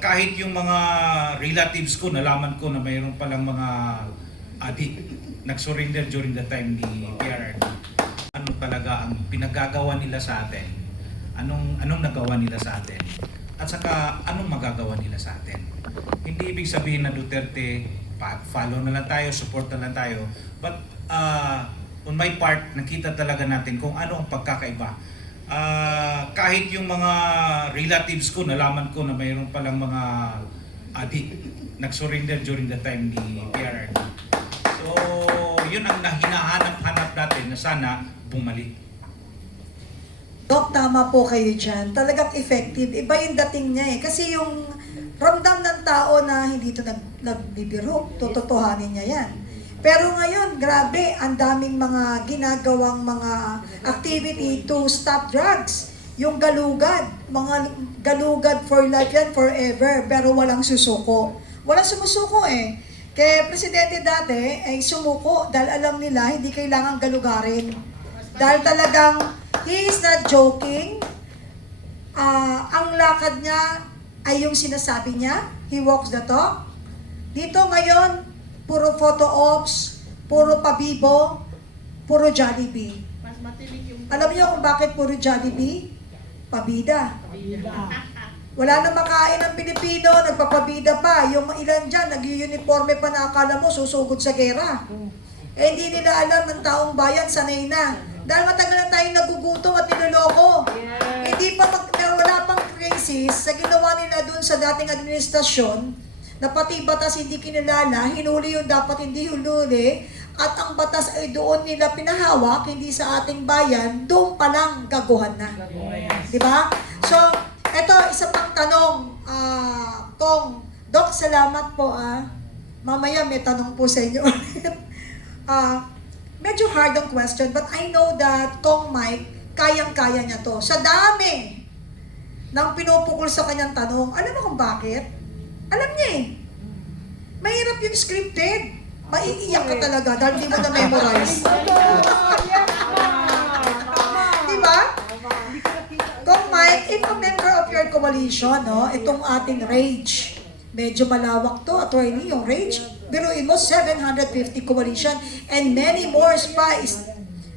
kahit yung mga relatives ko, nalaman ko na mayroon palang mga adik nag-surrender during the time ni PRRD. Ano talaga ang pinagagawa nila sa atin? Anong nagawa nila sa atin? At saka anong magagawa nila sa atin? Hindi ibig sabihin na Duterte, follow na lang tayo, support na lang tayo. But on my part, nakita talaga natin kung ano ang pagkakaiba. Kahit yung mga relatives ko, nalaman ko na mayroon palang mga adik nag-surrender during the time ni PRRD. So, yun ang hinahanap-hanap natin na sana bumalik. Dok, tama po kayo dyan. Talagang effective. Iba yung dating niya eh. Kasi yung ramdam ng tao na hindi ito nagbibiro, tututuhanin niya yan. Pero ngayon, grabe, ang daming mga ginagawang mga activity to stop drugs. Yung galugad, mga galugad for life yan, forever, pero walang susuko. Walang sumusuko eh. Kaya presidente dati ay sumuko dahil alam nila hindi kailangan galugarin. Dahil talagang he is not joking. Ang lakad niya ay yung sinasabi niya. He walks the talk. Dito ngayon, puro photo ops, puro pabibo, puro Jollibee. Alam niyo kung bakit puro Jollibee? Pabida. Wala na makain ng Pilipino, nagpapabida pa. Yung ilan dyan, nag-uniforme pa na akala mo, susugod sa gera. Eh, hindi nila alam ng taong bayan, sanay na. Dahil matagal na tayong nagugutom at niloloko. Hindi pa, wala pang crisis sa ginawa nila dun sa dating administrasyon, na pati batas hindi kinilala, hinuli yung dapat hindi hinuli, at ang batas ay doon nila pinahawak, hindi sa ating bayan, doon pa lang gaguhan na. Diba? So, eto, isa pang tanong, Kong, Dok, salamat po Mamaya may tanong po sa inyo. Medyo hard ang question, but I know that Kong Mike, kayang-kaya niya to. Sa dami ng pinupukol sa kanyang tanong, alam mo kung bakit? Alam niya eh. Mahirap yung scripted. Maiiyak ka talaga dahil di mo na-memorize. Diba? Kung Mike, if a member of your coalition, itong ating rage, medyo malawak to, attorney, yung rage, biruin mo, 750 coalition, and many more pa is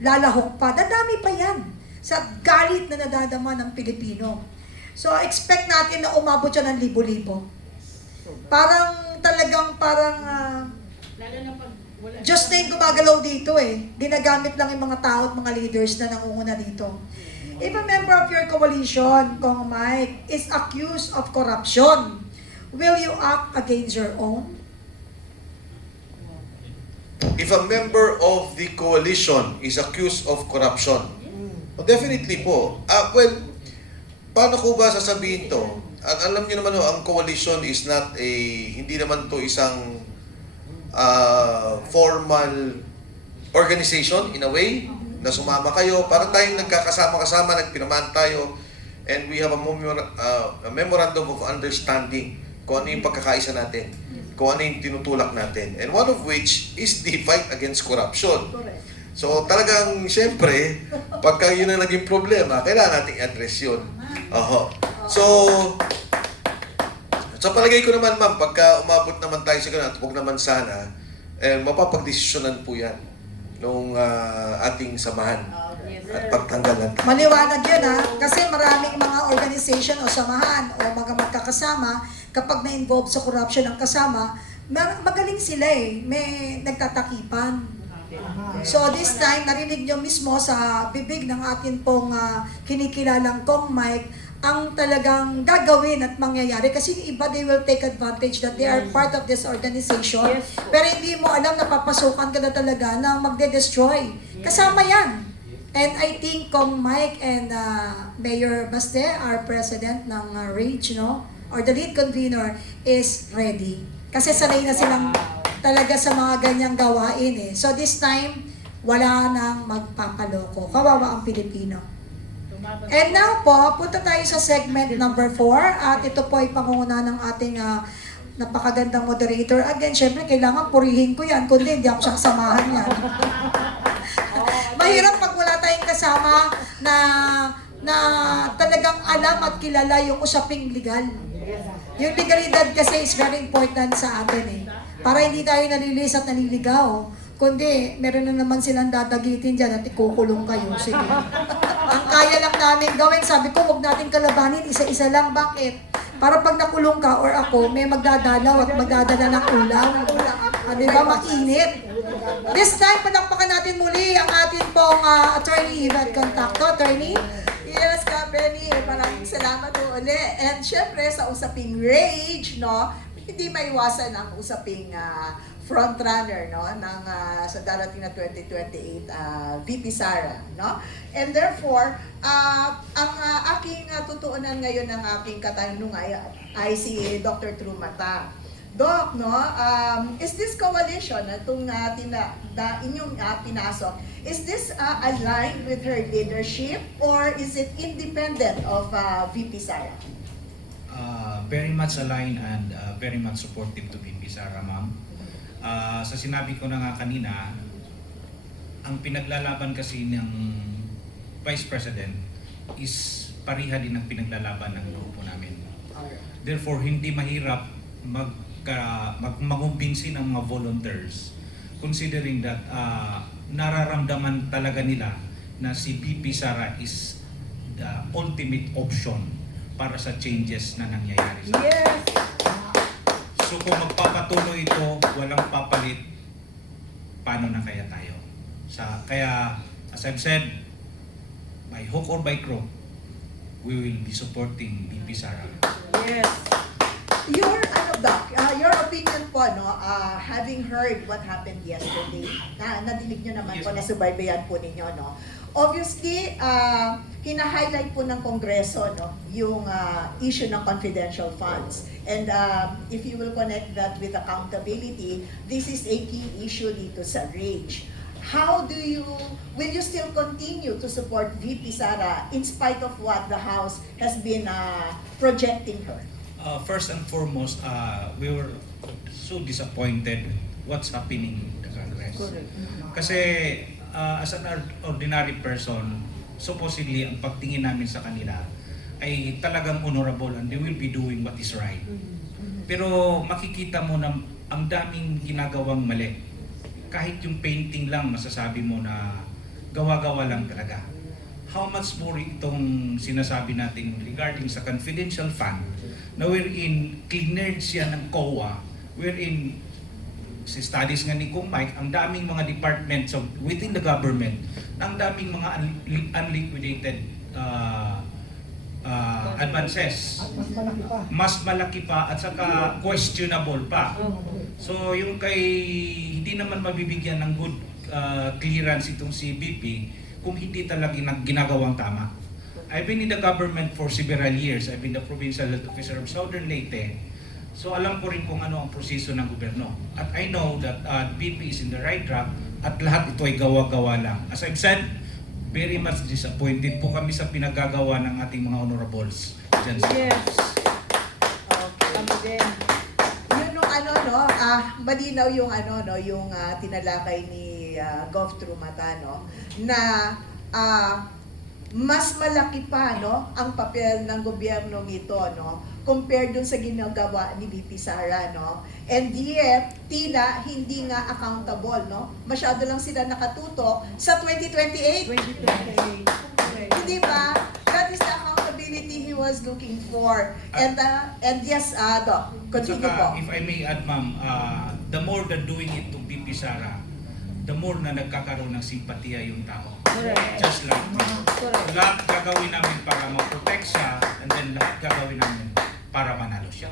lalahok pa. Dadami pa yan sa galit na nadadama ng Pilipino. So, expect natin na umabot siya ng libo-libo. Parang just na yung gumagalaw dito eh. Ginagamit lang yung mga tao at mga leaders na nangunguna dito. If a member of your coalition, Kong Mike, is accused of corruption, will you act against your own? If a member of the coalition is accused of corruption, definitely po. Well, paano ko ba sasabihin to? Alam niyo naman ang coalition is not hindi naman to isang formal organization in a way na sumama kayo para tayong nagkakasama-kasama, nagpirmahan tayo, and we have a memorandum of understanding kung ano yung pagkakaisa natin, kung ano yung tinutulak natin, and one of which is the fight against corruption. So talagang siyempre, pagka yun ang naging problema, kailangan nating address yun. So, sa palagay ko naman, ma'am, pagka umabot naman tayo sa ganun, at huwag naman sana, mapapagdesisyonan po yan nung ating samahan at pagtanggalan. Maliwanag yun kasi maraming mga organization o samahan o mga magkakasama, kapag na-involve sa corruption ang kasama, magaling sila eh, may nagtatakipan. So this time, narinig nyo mismo sa bibig ng atin pong kinikilalang Kong Mike, ang talagang gagawin at mangyayari kasi yung iba, they will take advantage that they are part of this organization. Pero hindi mo alam na papasukan ka na talaga na magde-destroy. Kasama yan. And I think Kong Mike and Mayor Baste, our president ng RAGE, or the lead convener, is ready. Kasi sanay na silang talaga sa mga ganyang gawain eh. So this time, wala nang magpapaloko. Kawawa ang Pilipino. And now po, punta tayo sa segment number 4 at ito po ay pangunguna ng ating napakagandang moderator. Again, syempre, kailangan purihin ko yan, kundi hindi ako siya kasamahan yan. Mahirap pag wala tayong kasama na talagang alam at kilala yung usaping legal. Yung legalidad kasi is very important sa atin eh. Para hindi tayo nalilis at naliligaw. Kundi, meron na naman silang dadagitin dyan at ikukulong kayo. Sige. Ang kaya lang namin gawin, sabi ko, huwag natin kalabanin, isa-isa lang. Bakit? Para pag nakulong ka or ako, may magdadalaw at magdadala ng ulam. Di ba? Mainit. This time, palakpakan natin muli ang ating pong attorney, Yvette Contacto. Attorney? Yes, Kapeni, maraming salamat po uli. And syempre, sa usaping rage, no, hindi maiwasan ang usaping frontrunner, no, ng sa darating na 2028 VP Sara, no? And therefore, ang aking tutuunan ngayon ng aking katanungan ay si Dr. Trumata. Doc, no, is this coalition itong inyong pinasok, is this aligned with her leadership or is it independent of VP Sara? Very much aligned and very much supportive to VP Sara, ma'am. Sa sinabi ko na nga kanina, ang pinaglalaban kasi ng Vice President is pariha din ang pinaglalaban ng grupo namin. Therefore, hindi mahirap magumbinsi ng mga volunteers considering that nararamdaman talaga nila na si VP Sara is the ultimate option para sa changes na nangyayari sa atin. Yes! So kung magpapatuloy ito, walang papalit, paano na kaya tayo? Kaya, as I've said, by hook or by crook, we will be supporting VP Sara. Yes. Your Doc, your opinion po, no, having heard what happened yesterday, nadinig nyo naman Yes, po, nasubaybayan po ninyo, no? Obviously, hina-highlight po ng Kongreso, no, yung issue ng confidential funds. And if you will connect that with accountability, this is a key issue dito sa RAGE. Will you still continue to support VP Sara in spite of what the House has been projecting her? First and foremost, we were so disappointed what's happening in the Congress. Kasi as an ordinary person, supposedly ang pagtingin namin sa kanila ay talagang honorable and they will be doing what is right. Pero makikita mo na ang daming ginagawang mali. Kahit yung painting lang, masasabi mo na gawa-gawa lang talaga. How much more itong sinasabi natin regarding sa confidential fund na wherein cleared siya ng COA, wherein si studies nga ni Kung Mike, ang daming mga departments within the government, ang daming mga unliquidated advances. Mas malaki pa at saka questionable pa. So yung hindi naman mabibigyan ng good clearance itong si BP kung hindi talaga ginagawang tama. I've been in the government for several years. I've been the provincial health officer of Southern Leyte. So alam ko rin kung ano ang proseso ng gobyerno. At I know that BP is in the right track at lahat ito ay gawa-gawa lang. As I've said, very much disappointed po kami sa pinagagawa ng ating mga honorables dyan sa Yes. Congress. Okay. Yun yung malinaw yung yung tinalakay ni Gov. Trumata, no, na mas malaki pa, no, ang papel ng gobyerno nito, no, compared dun sa ginagawa ni VP Sara, no. And yet, tila hindi nga accountable, no. Masyado lang sila nakatutok sa 2028. Hindi ba? That is the accountability he was looking for. And yes, Doc, continue Saka, po. if I may add, ma'am, the more they're doing it to BP Sara, the more na nagkakaroon ng simpatiya yung tao. Just like me. Lahat gagawin namin para ma-protect siya, and then lahat gagawin namin para manalo siya.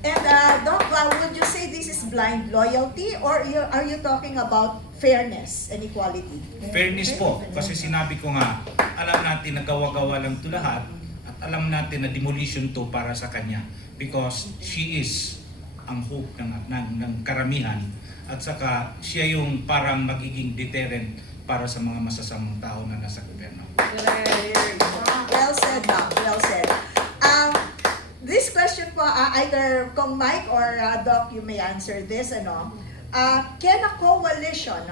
And Doc, would you say this is blind loyalty or are you talking about fairness and equality? Fairness po, kasi sinabi ko nga, alam natin na gawa-gawa lang ito lahat, at alam natin na demolition to para sa kanya because she is ang hope ng karamihan at saka siya yung parang magiging deterrent para sa mga masasamang tao na nasa gobyerno. Well said, Doc. Well said. This question po, either Kong Mike or Doc, you may answer this. Can a coalition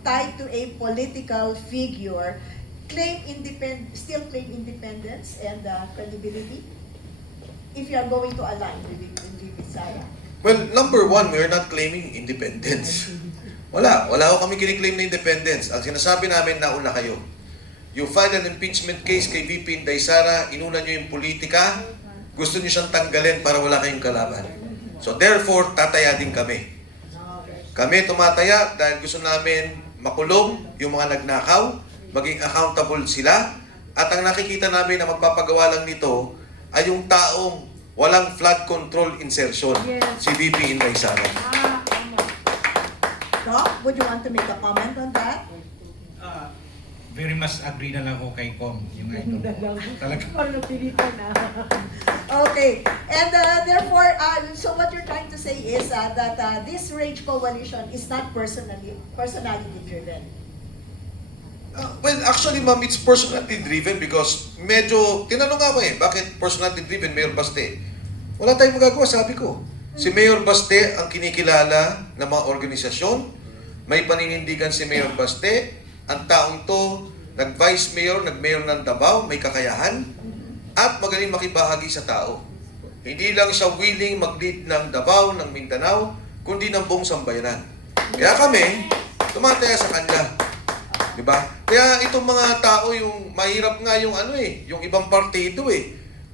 tied to a political figure still claim independence and credibility? if you are going to align with VP Sara? Well, number one, we are not claiming independence. Wala ko kami kiniklaim na independence. Ang sinasabi namin, nauna kayo. You filed an impeachment case kay VP Inday Sara, inuna nyo yung politika, gusto nyo siyang tanggalin para wala kayong kalaban. So therefore, tataya din kami. Kami tumataya dahil gusto namin makulong yung mga nagnakaw, maging accountable sila, at ang nakikita namin na magpapagawa lang nito ay yung taong walang flood control insertion, si VP Inday Sara. Doc, would you want to make a comment on that? Very much agree na lang ako kay Kong. Yung idol ko. Talaga. Okay, and therefore, so what you're trying to say is that this Rage Coalition is not personality driven. Well, actually, ma'am, it's personality driven because medyo, tinanong ako bakit personality driven, Mayor Baste? Wala tayong magagawa, sabi ko. Si Mayor Baste ang kinikilala ng mga organisasyon, may paninindigan si Mayor Baste, ang taong to, nag-vice mayor, nag-mayor ng Davao, may kakayahan, at magaling makibahagi sa tao. Hindi lang siya willing mag-lead ng Davao, ng Mindanao, kundi ng buong sambayanan. Kaya kami, tumataya sa kanya. Diba? Kaya itong mga tao, yung mahirap nga yung yung ibang partido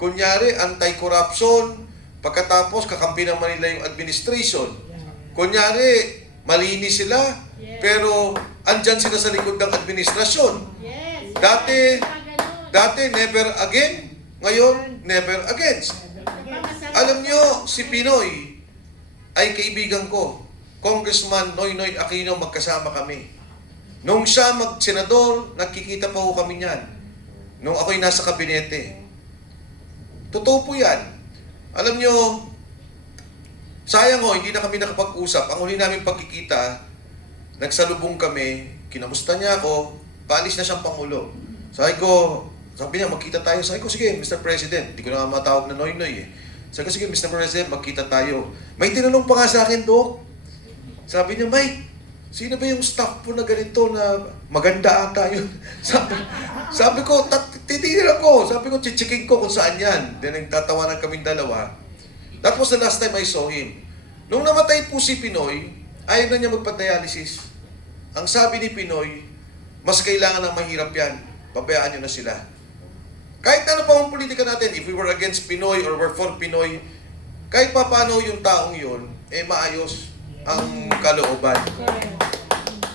Kunyari, anti-corruption, pagkatapos kakampi naman nila yung administration. Kunyari, malinis sila, pero andyan sila sa likod ng administrasyon. Dati never again, ngayon never against. Alam nyo, si Pinoy ay kaibigan ko. Congressman Noynoy Aquino, magkasama kami. Nung siya mag-senador, nakikita pa ho kami niyan. Nung ako'y nasa kabinete. Totoo po yan. Alam nyo, sayang hindi na kami nakapag-usap. Ang huli namin pagkikita, nagsalubong kami, kinamusta niya ako, paalis na siyang Pangulo. Sabi niya, magkita tayo. Sabi ko, sige, Mr. President. Hindi ko na nga matawag na Noynoy Sabi ko, sige, Mr. President, magkita tayo. May tinanong pa nga sa akin, Dok. Sabi niya, Mike, sino ba yung staff po na ganito na maganda ata yun? sabi ko, titigil ako. Sabi ko, chichikin ko kung saan yan. Then nagtatawanan kaming dalawa. That was the last time I saw him. Nung namatay po si Pinoy, ayaw na niya magpa-dialysis. Ang sabi ni Pinoy, mas kailangan ng mahirap yan. Pabayaan niyo na sila. Kahit ano pa ang politika natin, if we were against Pinoy or were for Pinoy, kahit pa paano yung taong yun, maayos ang kalooban.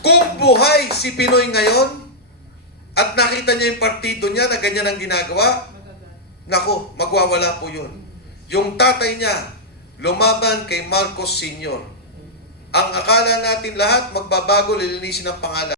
Kung buhay si Pinoy ngayon, at nakita niya yung partido niya na ganyan ang ginagawa, nako, magwawala po yun. Yung tatay niya, lumaban kay Marcos Sr. Ang akala natin lahat, magbabago, lilinisin ang pangalan.